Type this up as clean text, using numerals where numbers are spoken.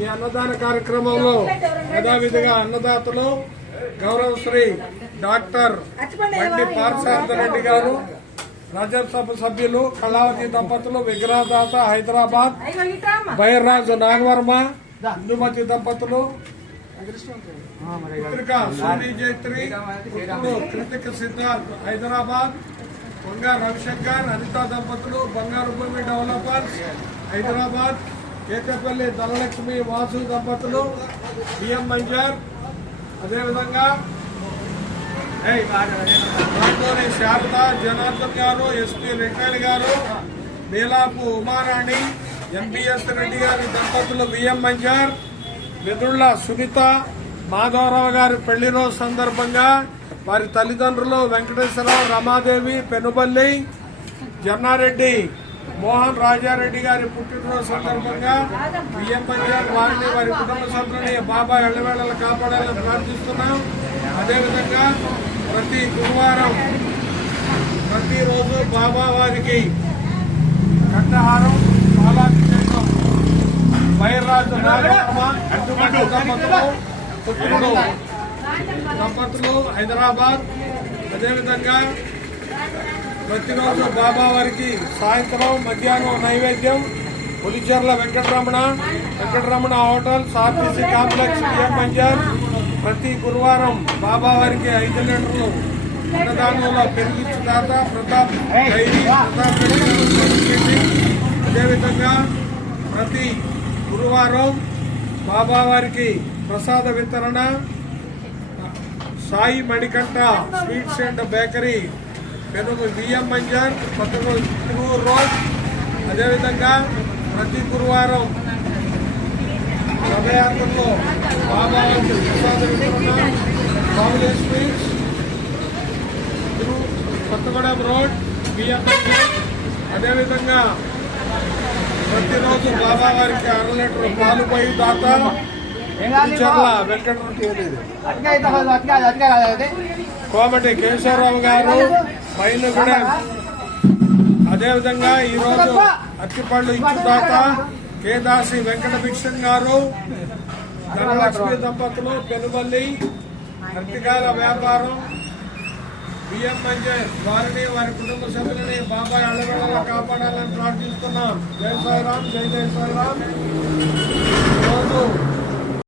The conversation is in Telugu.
ఈ అన్నదాన కార్యక్రమంలో యథావిధిగా అన్నదాతలు గౌరవశ్రీ డాక్టర్ బండి పార్థసారథి గారు, రాజ్యసభ సభ్యులు కళావతి దంపతులు, విగ్రహదాత హైదరాబాద్ బైర్రాజు నాగవర్మ, ఇందుమతి దంపతులు, పుత్రిక సూరి జైత్రి, పుత్రుడు కృతిక సిద్ధార్థ్ హైదరాబాద్, బంగారు రవిశంకర్, అనితా దంపతులు, బంగారు భూమి డెవలపర్స్ హైదరాబాద్, కేతపల్లి ధనలక్ష్మి వాసు దంపతులు, బిఎం మంజర్, అదేవిధంగా రాంటోని శారద జనార్దన్ గారు, ఎస్పీ రెడ్డి గారు, బేలాపు ఉమారాణి, ఎంబీఎస్ రెడ్డి గారి దంపతులు బిఎం మంజర్, మిత్రుల సునీత, మాధవరావు గారి పెళ్లి రోజు సందర్భంగా వారి తల్లిదండ్రులు వెంకటేశ్వరరావు, రమాదేవి, పెనుబల్లి, జన్నారెడ్డి మోహన్ రాజారెడ్డి గారి పుట్టినరోజు సందర్భంగా బిఎం మంజర్ వారిని వారి కుటుంబ సభ్యులని బాబా ఎల్లవేళలు కాపాడాలని ప్రార్థిస్తున్నాం. అదేవిధంగా ప్రతి గురువారం ప్రతిరోజు బాబా వారికి కంఠహారం, పాలాభిషేకం బైర్రాజు నాగవర్మ, అడ్డుమట్టి దంపతులు, పుత్రుడు దంపతులు హైదరాబాద్. అదేవిధంగా ప్రతిరోజు బాబా వారికి సాయంత్రం మధ్యాహ్నం నైవేద్యం Pulicherla Venkataramana hotels, RTC complex, BM Manjar. ప్రతి గురువారం బాబా వారికి 5 లీటర్లు అన్నదానంలో పెరిగించు దాత ప్రతాప్ డైరీ, ప్రతాప్ రెడ్డి. అదేవిధంగా ప్రతి గురువారం బాబా వారికి ప్రసాద వితరణ Sai Manikanta sweets and bakery, పెనుగు బిఎం మంజర్, తిరువూరు రోడ్. అదేవిధంగా ప్రతి గురువారం రథయాత్రలో బాబా వారికి ప్రసాద వితరణ బాబులే sweets, Kothagudem road, BM Manjar. అదేవిధంగా ప్రతిరోజు బాబా వారికి 1/2 లీటర్ పాలు పోయి దాత కోమటి కేశవరావు గారు మైలుగూడెం. అదేవిధంగా ఈరోజు అరటిపళ్ళు ఇచ్చుదాత కేదాసి వెంకట భిక్షం గారు, ధనలక్ష్మి దంపతులు, పెనుబల్లి, అరటికాయల వ్యాపారం, బిఎం మంజర్ వారిని వారి కుటుంబ సభ్యులని బాబా ఎల్లవేళలా కాపాడాలని ప్రార్థిస్తున్నాం. జై సాయిరాం, జై జై సాయిరాం. ఈరోజు